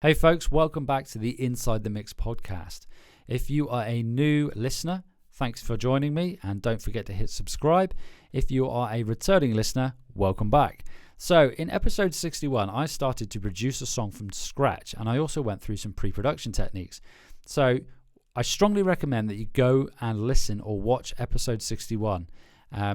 Hey folks, welcome back to the Inside the Mix podcast. If you are a new listener, thanks for joining me, and don't forget to hit subscribe. If you are a returning listener, welcome back. So in episode 61, I started to produce a song from scratch, and I also went through some pre-production techniques. So I strongly recommend that you go and listen or watch episode 61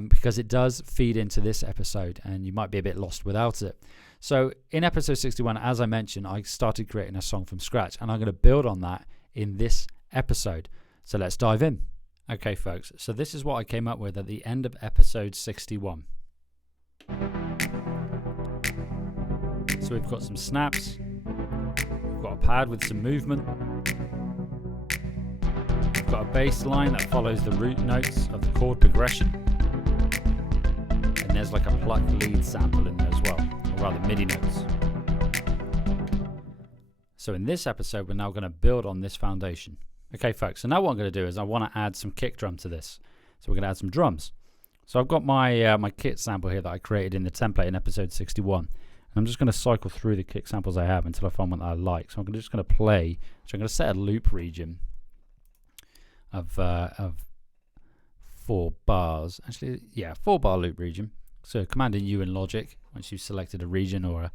because it does feed into this episode, and you might be a bit lost without it. So in episode 61, as I mentioned, I started creating a song from scratch, and I'm going to build on that in this episode. So let's dive in. Okay, folks, so this is what I came up with at the end of episode 61. So we've got some snaps, we've got a pad with some movement, we've got a bass line that follows the root notes of the chord progression, and there's like a plucked lead sample in there as well. Rather MIDI notes. So in this episode, we're now going to build on this foundation. Okay, folks, so now what I'm going to do is I want to add some kick drum to this. So we're going to add some drums. So I've got my my kit sample here that I created in the template in episode 61. And I'm just going to cycle through the kick samples I have until I find one that I like. So I'm just going to play. So I'm going to set a loop region of 4 bars. Actually, yeah, 4-bar loop region. So Command U in Logic once you've selected a region or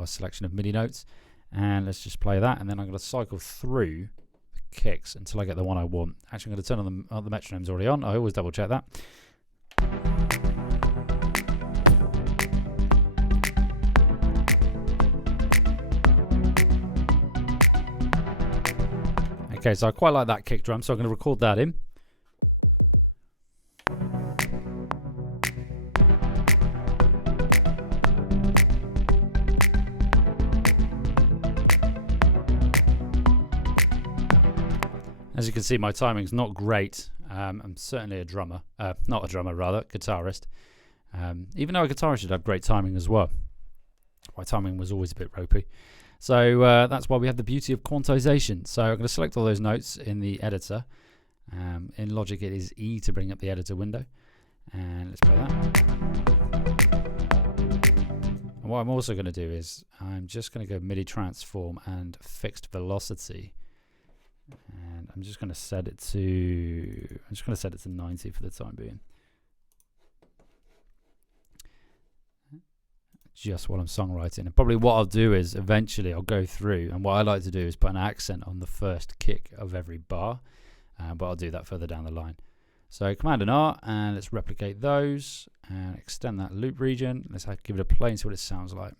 a selection of MIDI notes, and let's just play that, and then I'm going to cycle through the kicks until I get the one I want. Actually, I'm going to turn on the metronome's already on. I always double check that. Okay, so I quite like that kick drum, so I'm going to record that in. As you can see, my timing's not great. I'm certainly a drummer, guitarist. Even though a guitarist should have great timing as well. My timing was always a bit ropey. So that's why we have the beauty of quantization. So I'm going to select all those notes in the editor. In Logic, it is E to bring up the editor window. And let's play that. And what I'm also going to do is I'm just going to go MIDI transform and fixed velocity. And I'm just going to set it to 90 for the time being. Just while I'm songwriting. And probably what I'll do is eventually I'll go through, and what I like to do is put an accent on the first kick of every bar, but I'll do that further down the line. So Command and R, and let's replicate those and extend that loop region. Let's give it a play and see what it sounds like.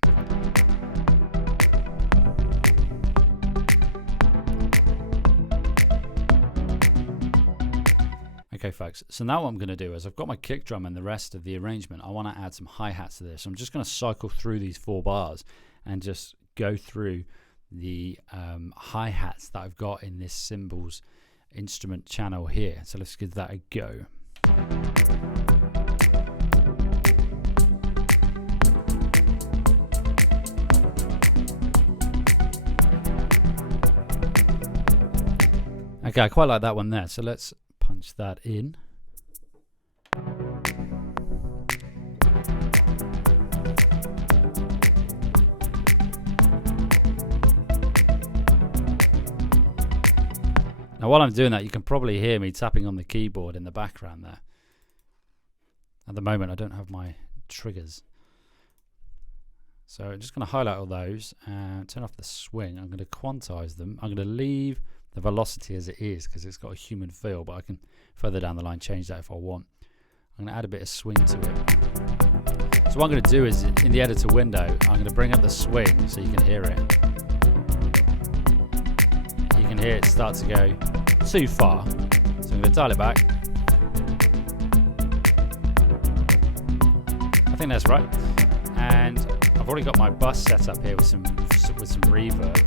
Okay, folks, so now what I'm going to do is I've got my kick drum and the rest of the arrangement. I want to add some hi-hats to this. So I'm just going to cycle through these 4 bars and just go through the hi-hats that I've got in this cymbals instrument channel here. So let's give that a go. Okay, I quite like that one there. So let's punch that in. Now while I'm doing that, you can probably hear me tapping on the keyboard in the background there. At the moment I don't have my triggers. So I'm just going to highlight all those and turn off the swing. I'm going to quantize them. I'm going to leave the velocity as it is because it's got a human feel, but I can further down the line change that if I want. I'm going to add a bit of swing to it. So what I'm going to do is in the editor window, I'm going to bring up the swing so you can hear it. You can hear it start to go too far. So I'm going to dial it back. I think that's right. And I've already got my bus set up here with some reverb.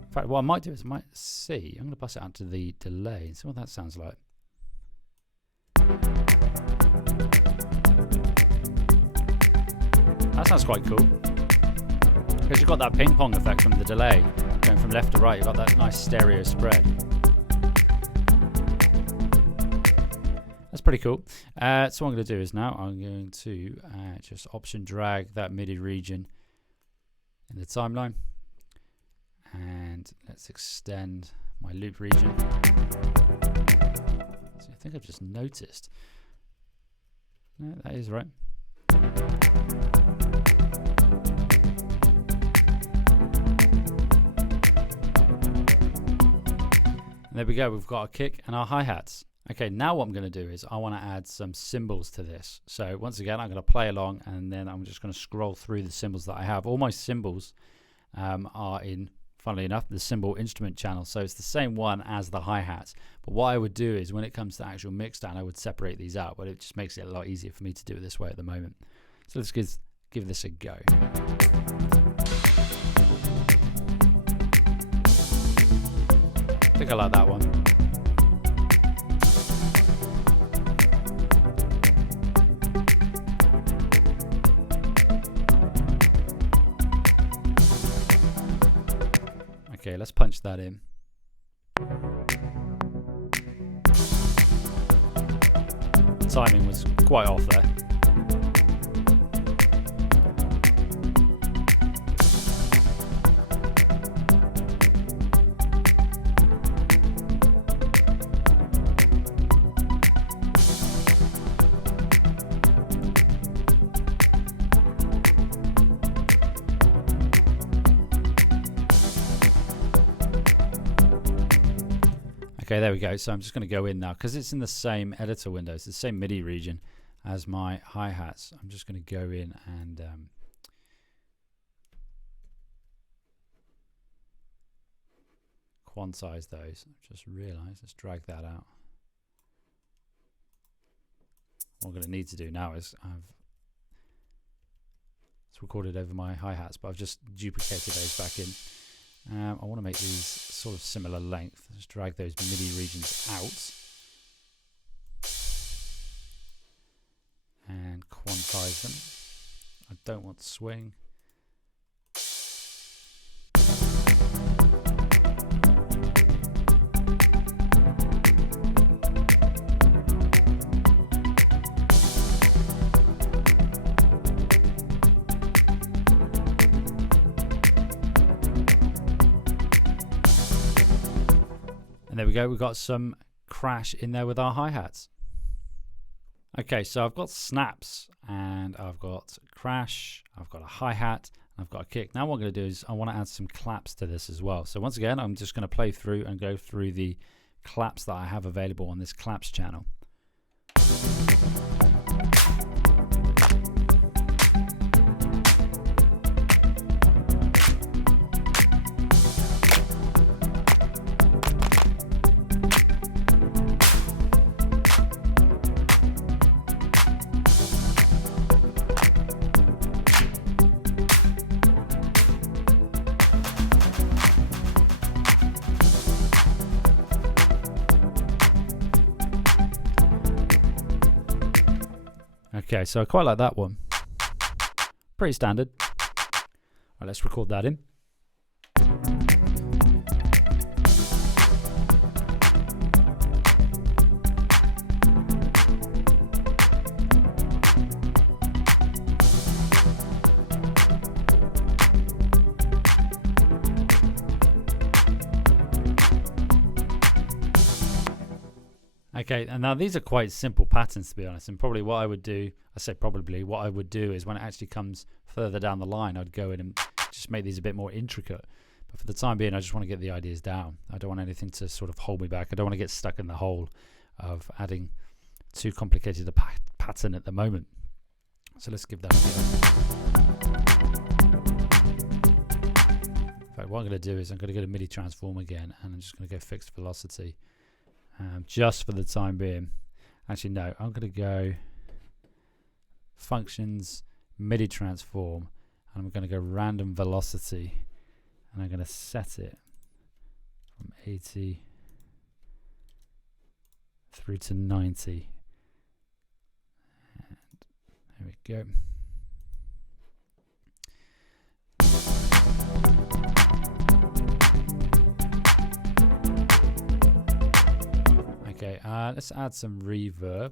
In fact, what I might do is I'm going to bust it out to the delay and see what that sounds like. That sounds quite cool. Because you've got that ping pong effect from the delay going from left to right. You've got that nice stereo spread. pretty cool. So what I'm going to do is now I'm going to just option drag that MIDI region in the timeline, and let's extend my loop region. So I think I've just noticed. No, that is right. There we go, we've got our kick and our hi-hats. Okay, now what I'm going to do is I want to add some cymbals to this. So once again, I'm going to play along, and then I'm just going to scroll through the cymbals that I have. All my cymbals are in, funnily enough, the cymbal instrument channel. So it's the same one as the hi-hats. But what I would do is when it comes to actual mix down, I would separate these out, but it just makes it a lot easier for me to do it this way at the moment. So let's give this a go. I think I like that one. Okay, let's punch that in. Timing was quite off there. Okay, there we go. So I'm just going to go in now because it's in the same editor window. It's the same MIDI region as my hi-hats. I'm just going to go in and quantize those. I've just realized. Let's drag that out. What I'm going to need to do now is it's recorded over my hi-hats, but I've just duplicated those back in. I want to make these sort of similar length. Just drag those MIDI regions out and quantize them. I don't want swing. There we go, we've got some crash in there with our hi-hats. Okay, so I've got snaps and I've got crash, I've got a hi-hat, and I've got a kick. Now what I'm going to do is I want to add some claps to this as well. So once again, I'm just going to play through and go through the claps that I have available on this claps channel. Okay, so I quite like that one. Pretty standard. Right, let's record that in. Okay, and now these are quite simple patterns, to be honest, and probably what I would do, what I would do is when it actually comes further down the line, I'd go in and just make these a bit more intricate. But for the time being, I just want to get the ideas down. I don't want anything to sort of hold me back. I don't want to get stuck in the hole of adding too complicated a pattern at the moment. So let's give that a go. In fact, what I'm going to do is I'm going to go to MIDI transform again, and I'm just going to go fixed velocity. Just for the time being. Actually, no, I'm going to go functions, MIDI transform, and I'm going to go random velocity, and I'm going to set it from 80 through to 90. And there we go. Okay, let's add some reverb.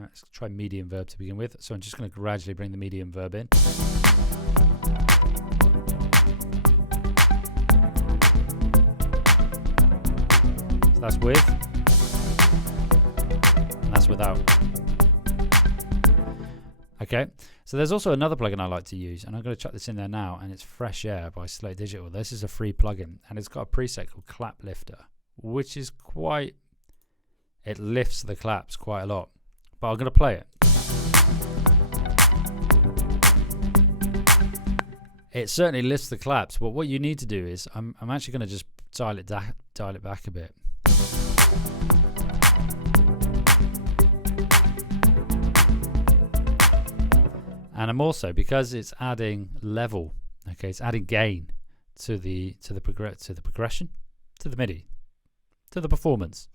Let's try medium verb to begin with. So I'm just going to gradually bring the medium verb in. So that's with, and that's without. Okay, so there's also another plugin I like to use, and I'm going to chuck this in there now, and it's Fresh Air by Slate Digital. This is a free plugin, and it's got a preset called Clap Lifter, which is it lifts the claps quite a lot. But I'm going to play it. It certainly lifts the claps, but what you need to do is, I'm actually going to just dial it back a bit. And I'm also, because it's adding level, okay, it's adding gain to the progression, to the MIDI, to the performance.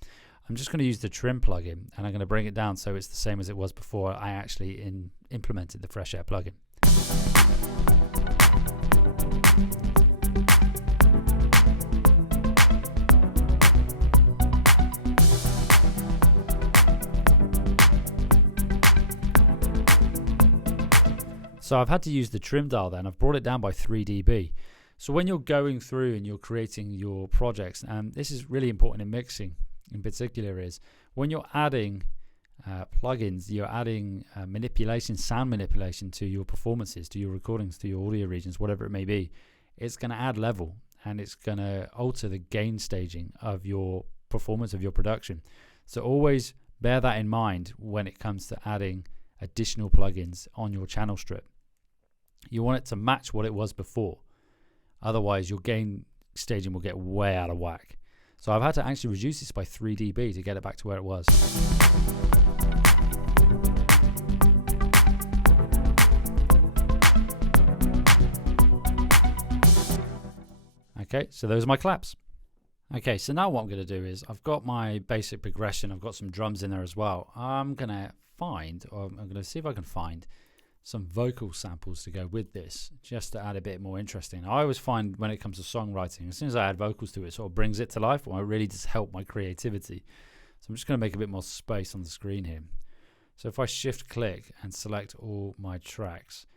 I'm just going to use the trim plugin, and I'm going to bring it down so it's the same as it was before I actually implemented the Fresh Air plugin. So I've had to use the trim dial then. I've brought it down by 3 dB. So when you're going through and you're creating your projects, and this is really important in mixing in particular, is when you're adding plugins, you're adding sound manipulation to your performances, to your recordings, to your audio regions, whatever it may be. It's going to add level, and it's going to alter the gain staging of your performance, of your production. So always bear that in mind when it comes to adding additional plugins on your channel strip. You want it to match what it was before. Otherwise, your gain staging will get way out of whack. So I've had to actually reduce this by 3 dB to get it back to where it was. Okay, so those are my claps. Okay, so now what I'm going to do is, I've got my basic progression. I've got some drums in there as well. I'm going to see if I can find some vocal samples to go with this, just to add a bit more interesting. I always find when it comes to songwriting, as soon as I add vocals to it, it sort of brings it to life, or it really does help my creativity. So I'm just going to make a bit more space on the screen here. So if I shift click and select all my tracks,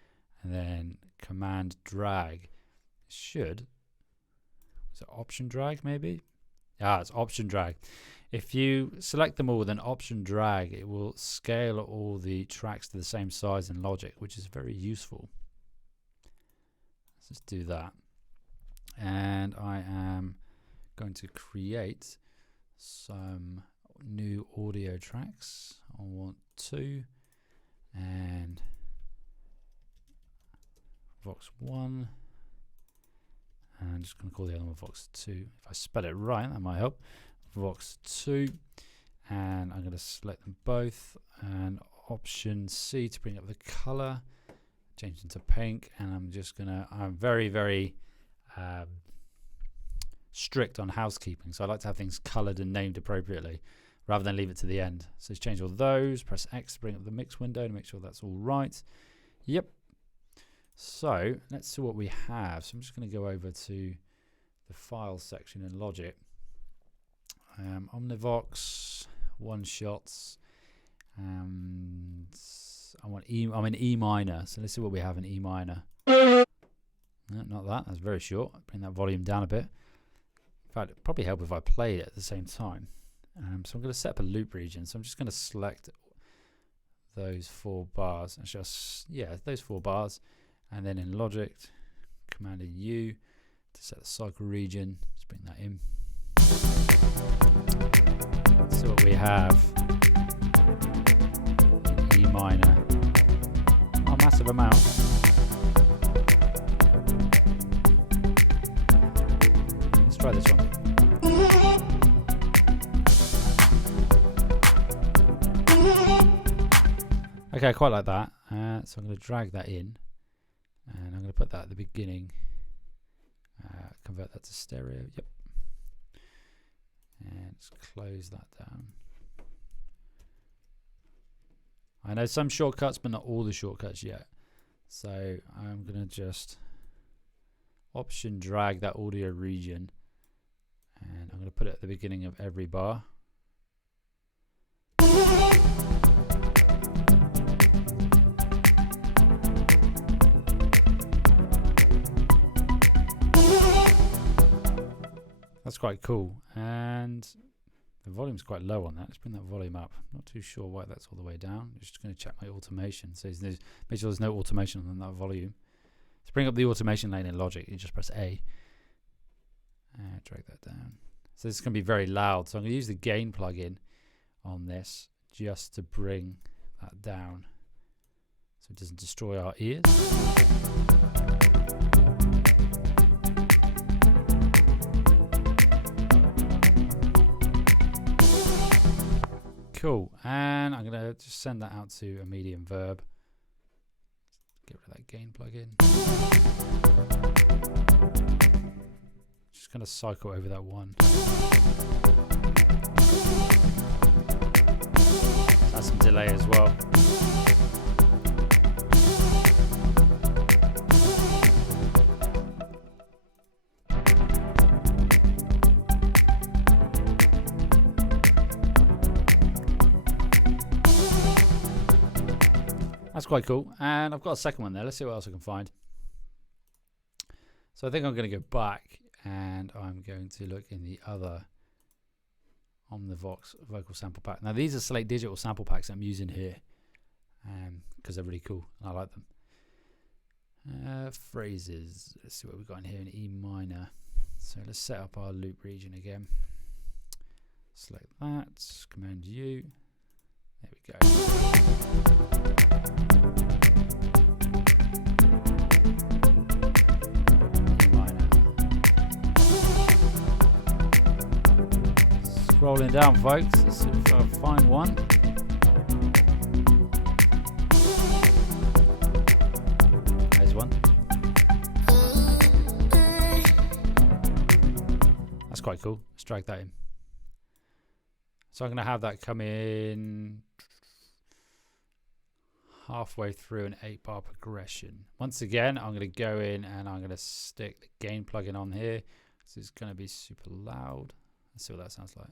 and then command drag, is it option drag maybe? It's option drag. If you select them all, then option drag, it will scale all the tracks to the same size in Logic, which is very useful. Let's just do that. And I am going to create some new audio tracks. I want 2 and Vox 1. And I'm just going to call the other one Vox 2. If I spell it right, that might help. Vox 2, and I'm going to select them both, and option C to bring up the color, change into pink, and I'm very, very strict on housekeeping, so I like to have things colored and named appropriately rather than leave it to the end. So change all those, press X to bring up the mix window to make sure that's all right. Yep. So let's see what we have. So I'm just going to go over to the file section in Logic. Omnivox, one shots, and I'm in E minor, so let's see what we have in E minor. No, not that, that's very short. Bring that volume down a bit. In fact, it'd probably help if I played it at the same time. So I'm going to set up a loop region, so I'm just going to select those 4 bars, and those 4 bars, and then in Logic, commanding U to set the cycle region, let's bring that in. So what we have in E minor, not a massive amount. Let's try this one. Okay, I quite like that. So I'm going to drag that in, and I'm going to put that at the beginning. Convert that to stereo. Yep. And let's close that down. I know some shortcuts, but not all the shortcuts yet. So I'm going to just option drag that audio region, and I'm going to put it at the beginning of every bar. quite cool. And the volume's quite low on that. Let's bring that volume up. Not too sure why that's all the way down. Just going to check my automation. So make sure there's no automation on that volume. To bring up the automation lane in Logic, you just press A. Drag that down. So this is going to be very loud. So I'm going to use the gain plugin on this just to bring that down so it doesn't destroy our ears. Cool. And I'm going to just send that out to a medium verb. Get rid of that gain plugin. Just going to cycle over that one. That's some delay as well. That's quite cool. And I've got a second one there. Let's see what else I can find. So I think I'm going to go back and I'm going to look in the other Omnivox vocal sample pack. Now these are Slate Digital sample packs I'm using here because they're really cool and I like them. Phrases. Let's see what we've got in here in E minor. So let's set up our loop region again. Select that. Command U. There we go. Scrolling down, folks. Let's see if I find one. There's one. That's quite cool. Let's drag that in. So I'm going to have that come in halfway through an 8-bar progression. Once again, I'm going to go in and I'm going to stick the gain plugin on here. So it's going to be super loud. Let's see what that sounds like.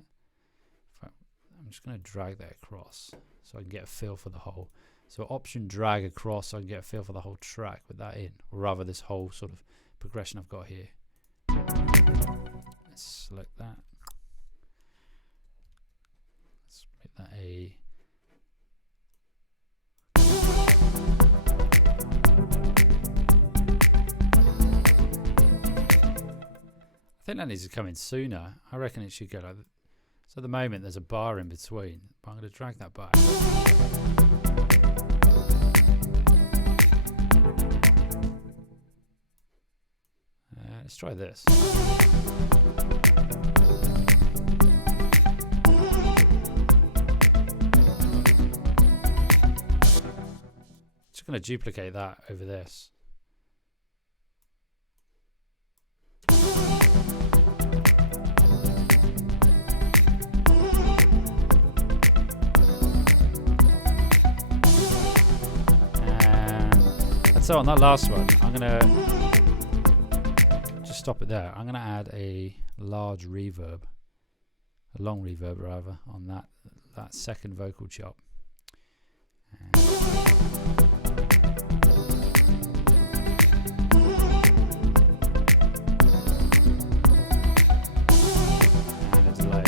I'm just going to drag that across so I can get a feel for the whole. So option drag across so I can get a feel for the whole track with that in, or rather this whole sort of progression I've got here. Let's select that. Let's make that a... I think that needs to come in sooner. I reckon it should go like that. So at the moment there's a bar in between, but I'm going to drag that back. Let's try this. Just going to duplicate that over this. So on that last one, I'm going to just stop it there. I'm going to add a large reverb, a long reverb rather, on that second vocal chop. And a delay.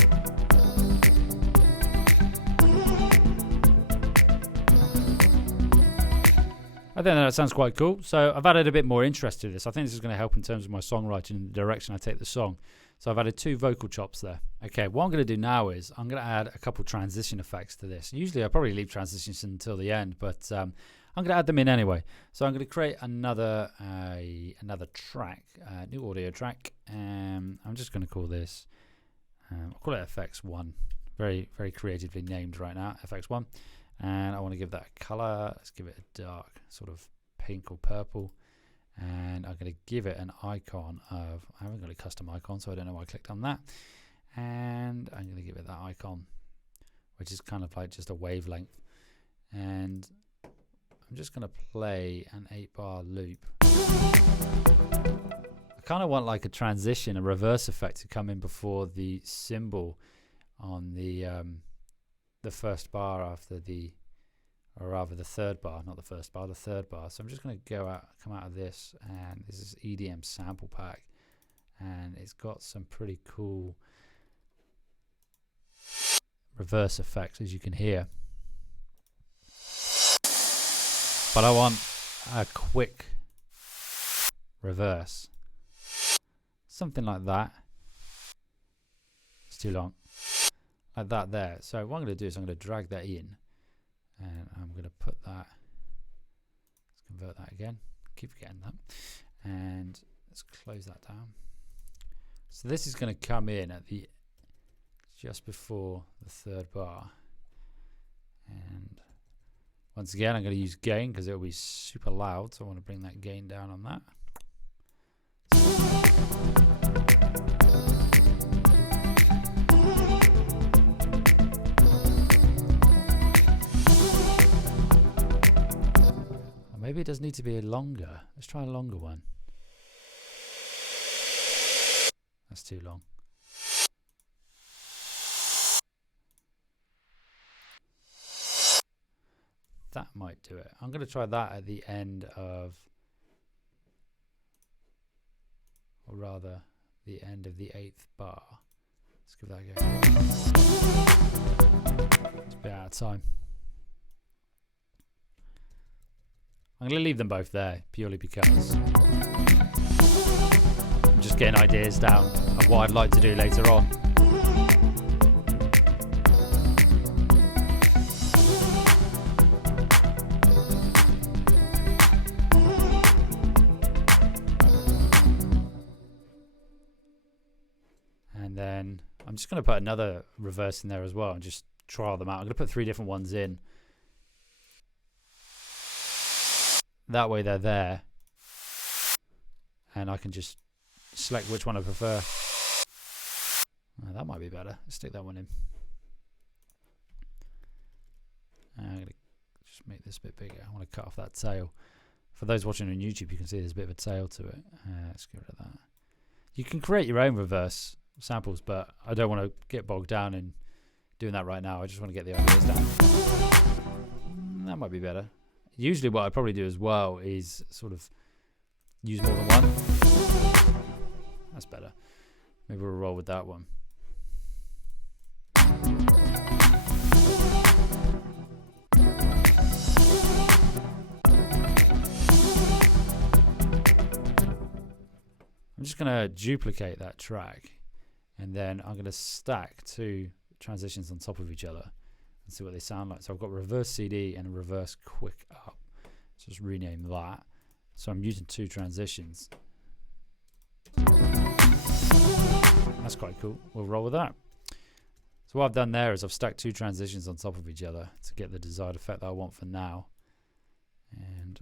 I think that sounds quite cool. So I've added a bit more interest to this. I think this is going to help in terms of my songwriting and the direction I take the song. So I've added 2 vocal chops there. Okay, what I'm going to do now is I'm going to add a couple transition effects to this. Usually I probably leave transitions until the end, but I'm going to add them in anyway. So I'm going to create another track, new audio track. I'm just going to call this, I'll call it FX1. Very, very creatively named right now, FX1. And I want to give that a color. Let's give it a dark sort of pink or purple. And I'm going to give it an icon of, I haven't got a custom icon, so I don't know why I clicked on that. And I'm going to give it that icon, which is kind of like just a wavelength. And I'm just going to play an 8-bar loop. I kind of want like a transition, a reverse effect to come in before the cymbal on the first bar after the, or rather the third bar, not the first bar, the third bar. So I'm just going to come out of this, and this is EDM sample pack, and it's got some pretty cool reverse effects, as you can hear. But I want a quick reverse, something like that. It's too long, like that there. So what I'm going to do is I'm going to drag that in, and I'm going to put that, let's convert that again, keep forgetting that, and let's close that down. So this is going to come in at the just before the third bar, and once again I'm going to use gain because it'll be super loud, so I want to bring that gain down on that. Or maybe it does need to be longer. Let's try a longer one. That's too long. That might do it. I'm going to try that at the end of, or rather the end of the 8th bar. Let's give that a go. It's a bit out of time. I'm going to leave them both there purely because I'm just getting ideas down of what I'd like to do later on. And then I'm just going to put another reverse in there as well and just trial them out. I'm going to put 3 different ones in. That way they're there. And I can just select which one I prefer. Oh, that might be better. Let's stick that one in. I'm going to just make this a bit bigger. I want to cut off that tail. For those watching on YouTube, you can see there's a bit of a tail to it. Let's get rid of that. You can create your own reverse samples, but I don't want to get bogged down in doing that right now. I just want to get the ideas down. That might be better. Usually what I probably do as well is sort of use more than one. That's better. Maybe we'll roll with that one. I'm just going to duplicate that track, and then I'm going to stack 2 transitions on top of each other and see what they sound like. So I've got reverse CD and a reverse quick up. So just rename that. So I'm using 2 transitions. That's quite cool. We'll roll with that. So what I've done there is I've stacked 2 transitions on top of each other to get the desired effect that I want for now. And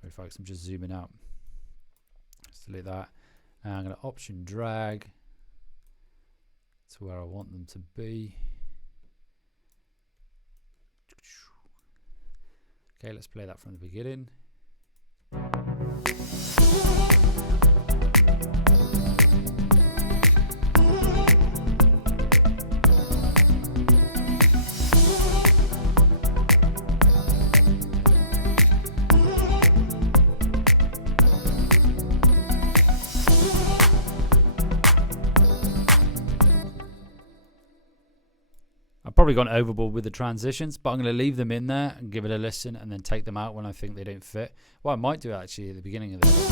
sorry folks, I'm just zooming out. Let's delete that. And I'm going to option drag to where I want them to be. Okay, let's play that from the beginning. Probably gone overboard with the transitions, but I'm going to leave them in there and give it a listen and then take them out when I think they don't fit. Well, I might do actually at the beginning of this.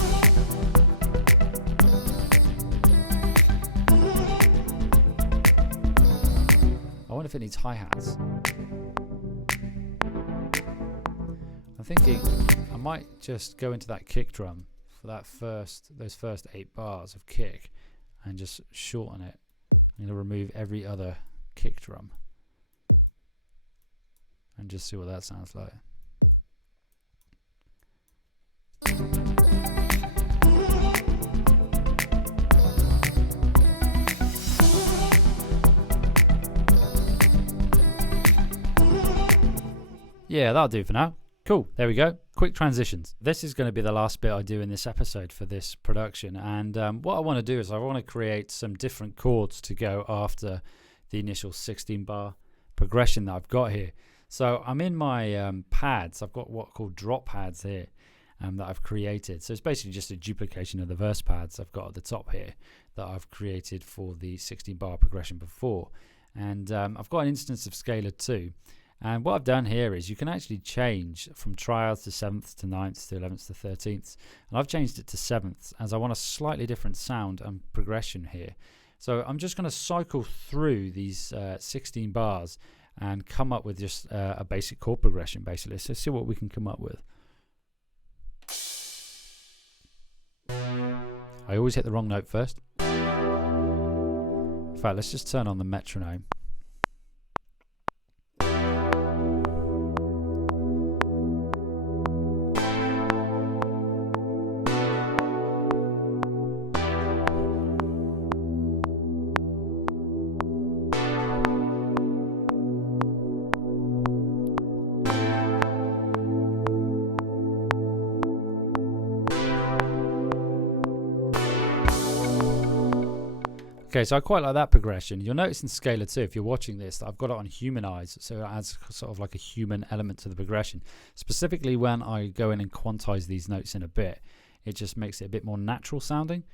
I wonder if it needs hi-hats. I'm thinking I might just go into that kick drum for that those first 8 bars of kick and just shorten it. I'm going to remove every other kick drum and just see what that sounds like. Yeah, that'll do for now. Cool, there we go. Quick transitions. This is going to be the last bit I do in this episode for this production, and what I want to do is I want to create some different chords to go after the initial 16 bar progression that I've got here. So I'm in my pads. I've got what are called drop pads here, that I've created. So it's basically just a duplication of the verse pads I've got at the top here that I've created for the 16 bar progression before. And I've got an instance of scalar too. And what I've done here is you can actually change from triads to 7ths to 9ths to 11ths to 13ths. And I've changed it to 7ths as I want a slightly different sound and progression here. So I'm just going to cycle through these 16 bars and come up with just a basic chord progression basically. So let's see what we can come up with. I always hit the wrong note first. In fact, let's just turn on the metronome. Okay, so I quite like that progression. You'll notice in Scalar too, if you're watching this, that I've got it on humanize, so it adds sort of like a human element to the progression. Specifically when I go in and quantize these notes in a bit, it just makes it a bit more natural sounding.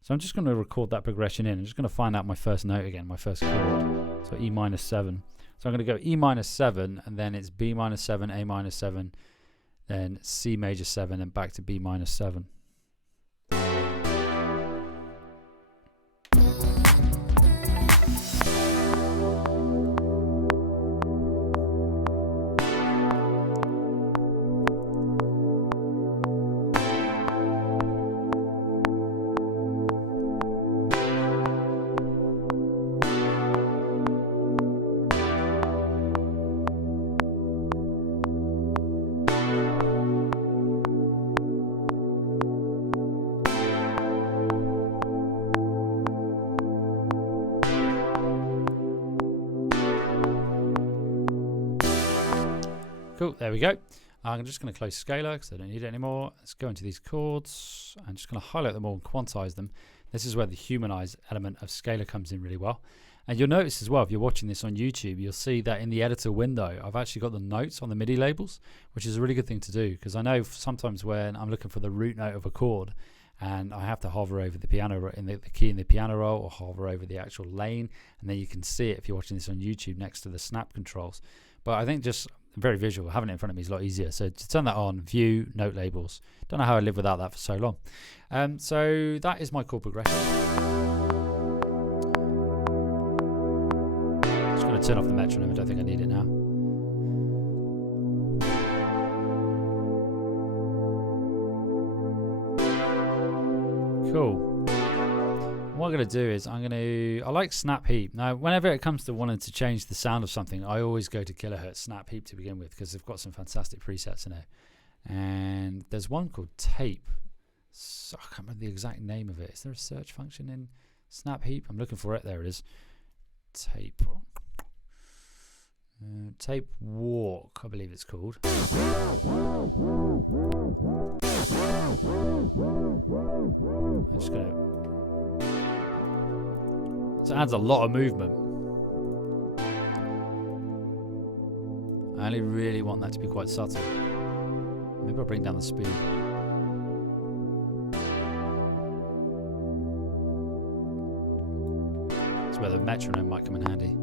So I'm just going to record that progression in. I'm just going to find out my first note again, my first chord. So E minus 7. So I'm going to go E minus 7, and then it's B minus 7, A minus 7, then C major 7, and back to B minus 7. Cool, there we go. I'm just going to close Scalar because I don't need it anymore. Let's go into these chords. I'm just going to highlight them all and quantize them. This is where the humanize element of Scalar comes in really well. And you'll notice as well, if you're watching this on YouTube, you'll see that in the editor window, I've actually got the notes on the MIDI labels, which is a really good thing to do, because I know sometimes when I'm looking for the root note of a chord and I have to hover over the piano in the key in the piano roll, or hover over the actual lane, and then you can see it if you're watching this on YouTube next to the snap controls. But I think just very visual, having it in front of me is a lot easier. So to turn that on, view, note labels. Don't know how I lived without that for so long. So that is my chord progression. Just going to turn off the metronome. I don't think I need it now. Cool. What I'm going to do is I like snap heap. Now, whenever it comes to wanting to change the sound of something, I always go to kilohertz snap heap to begin with, because they've got some fantastic presets in it. And there's one called tape. So I can't remember the exact name of it. Is there a search function in snap heap? I'm looking for it. There it is. Tape. Tape walk, I believe it's called. I'm just going to... So it adds a lot of movement. I only really want that to be quite subtle. Maybe I'll bring down the speed. That's where the metronome might come in handy.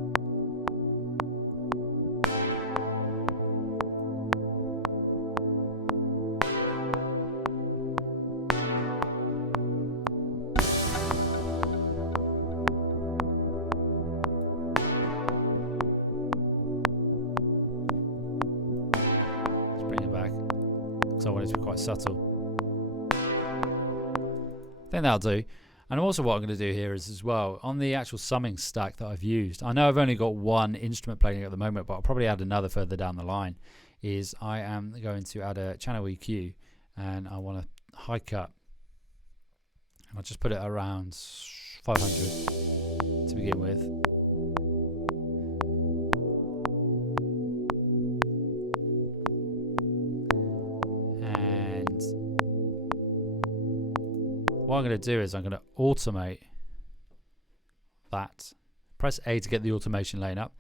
So I want it to be quite subtle. I think that'll do. And also what I'm going to do here is as well, on the actual summing stack that I've used, I know I've only got one instrument playing at the moment, but I'll probably add another further down the line, is I am going to add a channel EQ, and I want a high cut. And I'll just put it around 500 to begin with. What I'm going to do is I'm going to automate that. Press A to get the automation lane up.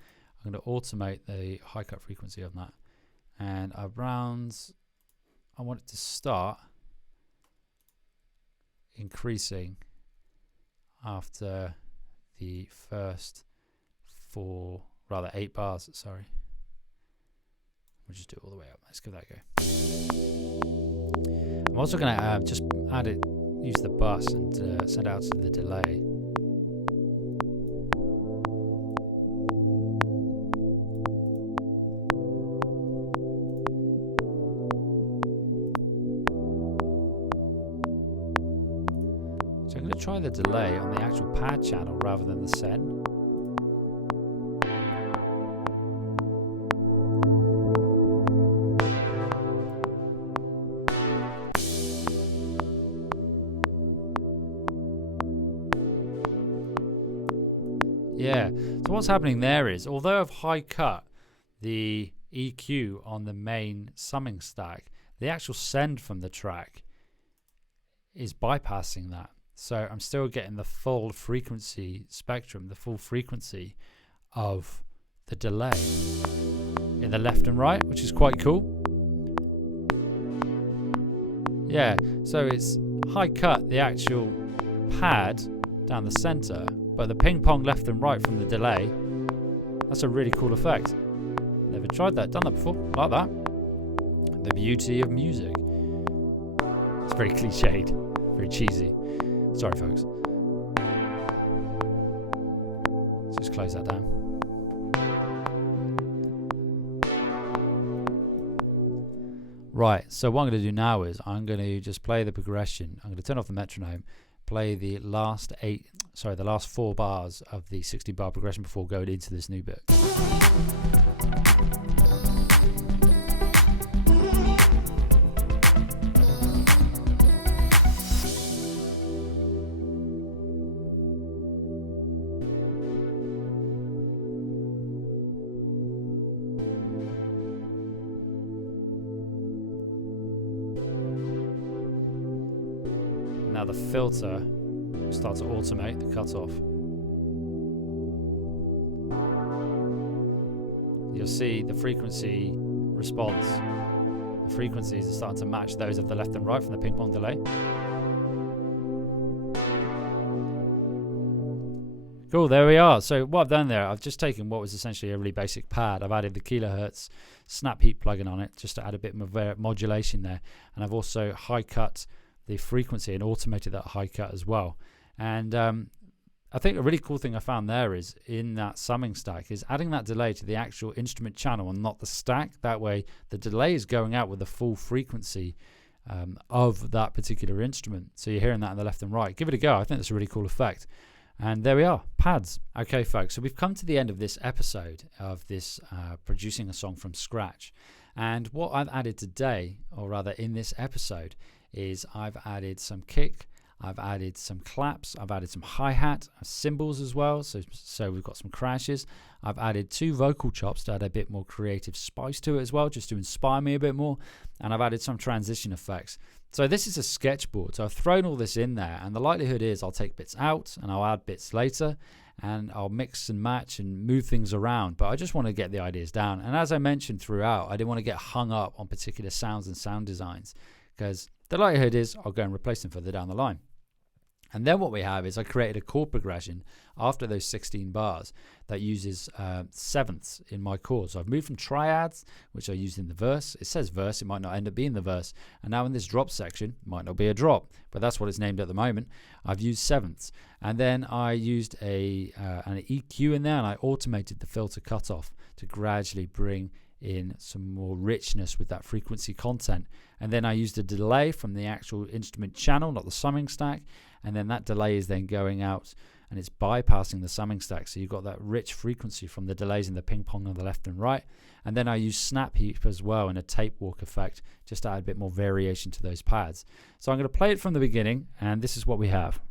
I'm going to automate the high cut frequency of that. And around, I want it to start increasing after the first 8 bars, sorry. We'll just do it all the way up. Let's give that a go. I'm also going to just use the bus and send out to the delay. So I'm going to try the delay on the actual pad channel rather than the send. Yeah, so what's happening there is, although I've high cut the EQ on the main summing stack, the actual send from the track is bypassing that. So I'm still getting the full frequency spectrum, the full frequency of the delay in the left and right, which is quite cool. Yeah, so it's high cut the actual pad down the center, but the ping pong left and right from the delay, that's a really cool effect. Never tried that, done that before, like that. The beauty of music. It's very cliched, very cheesy. Sorry folks. Let's just close that down. Right, so what I'm going to do now is I'm going to just play the progression. I'm going to turn off the metronome, play the last 4 bars of the 60-bar progression before going into this new bit. Now the filter will start to automate the cutoff. You'll see the frequency response. The frequencies are starting to match those of the left and right from the ping pong delay. Cool, there we are. So what I've done there, I've just taken what was essentially a really basic pad. I've added the kilohertz snap heat plugin on it just to add a bit more modulation there. And I've also high cut the frequency and automated that high cut as well. And I think a really cool thing I found there is in that summing stack is adding that delay to the actual instrument channel and not the stack. That way the delay is going out with the full frequency of that particular instrument. So you're hearing that on the left and right. Give it a go. I think that's a really cool effect. And there we are, pads. Okay folks, so we've come to the end of this episode of this producing a song from scratch. And what I've added today, or rather in this episode, is I've added some kick, I've added some claps, I've added some hi-hat, cymbals as well, so we've got some crashes. I've added 2 vocal chops to add a bit more creative spice to it as well, just to inspire me a bit more, and I've added some transition effects. So this is a sketchboard, so I've thrown all this in there, and the likelihood is I'll take bits out and I'll add bits later, and I'll mix and match and move things around, but I just want to get the ideas down. And as I mentioned throughout, I didn't want to get hung up on particular sounds and sound designs, because the likelihood is I'll go and replace them further down the line. And then what we have is I created a chord progression after those 16 bars that uses sevenths in my chords. So I've moved from triads, which I used in the verse. It says verse, it might not end up being the verse. And now in this drop section, it might not be a drop, but that's what it's named at the moment. I've used sevenths. And then I used an EQ in there, and I automated the filter cutoff to gradually bring in some more richness with that frequency content. And then I used a delay from the actual instrument channel, not the summing stack, and then that delay is then going out and it's bypassing the summing stack, so you've got that rich frequency from the delays in the ping pong on the left and right. And then I use snap heap as well and a tape walk effect just to add a bit more variation to those pads. So I'm going to play it from the beginning, and this is what we have.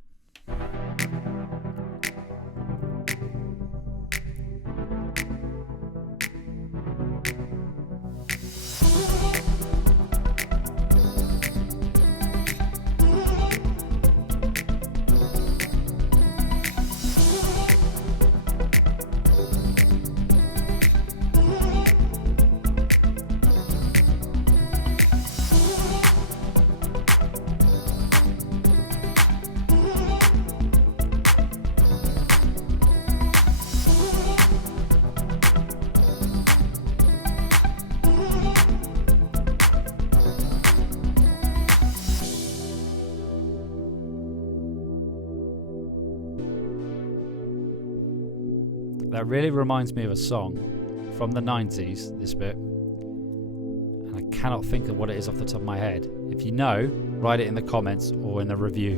That really reminds me of a song from the 90s, this bit. And I cannot think of what it is off the top of my head. If you know, write it in the comments or in the review,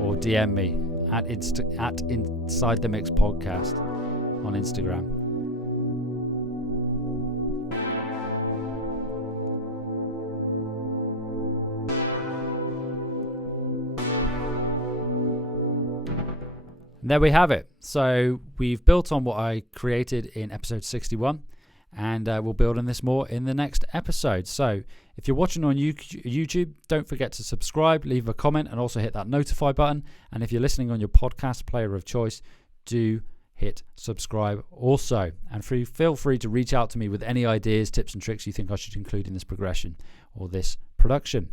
or DM me at Inside the Mix Podcast on Instagram. And there we have it. So we've built on what I created in episode 61, and we'll build on this more in the next episode. So if you're watching on YouTube, don't forget to subscribe, leave a comment, and also hit that notify button. And if you're listening on your podcast player of choice, do hit subscribe also. And feel free to reach out to me with any ideas, tips, and tricks you think I should include in this progression or this production.